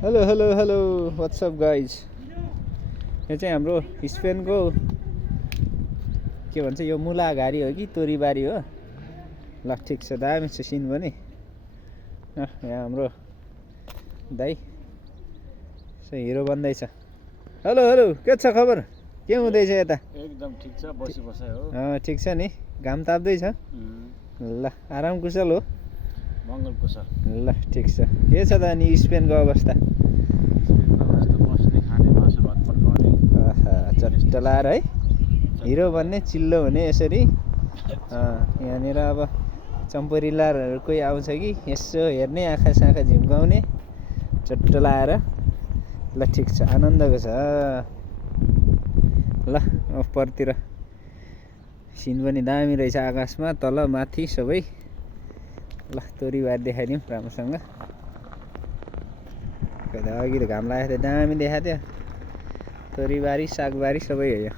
Hello hello hello what's up guys. यो चाहिँ हाम्रो स्पेनको के भन्छ यो मुलाघारी हो कि तोरीबारी हो। ल ठिक छ, दामी छ सिन पनि। यहाँ हाम्रो दाइ हिरो बन्दैछ। हेलो हेलो, के छ खबर? के हुँदैछ यता? एकदम ठिक छ, बसी बसाइ हो। ठिक छ नि, घाम ताप्दैछ। ल आराम कुशल हो? मङ्गल कुशल। ल ठिक छ। के छ त अनि स्पेनको अवस्था? बस्ने खाने मासु भात पड्काउने चट्ट लाएर है, हिरो बन्ने चिल्लो हुने यसरी। यहाँनिर अब चम्परिलारहरू कोही आउँछ कि यसो हेर्ने, आँखा साखा झिम्काउने, चट्ट लाएर। ल ठिक छ, आनन्दको छ। ल उपरतिर सिन पनि दामी रहेछ, आकाशमा तल माथि सबै। ल तोरीबारी देखाइदिउँ राम्रोसँग। अघि त घाम लागेको थियो, दामी देखाएको थियो। तोरीबारी सागबारी सबै हो यो।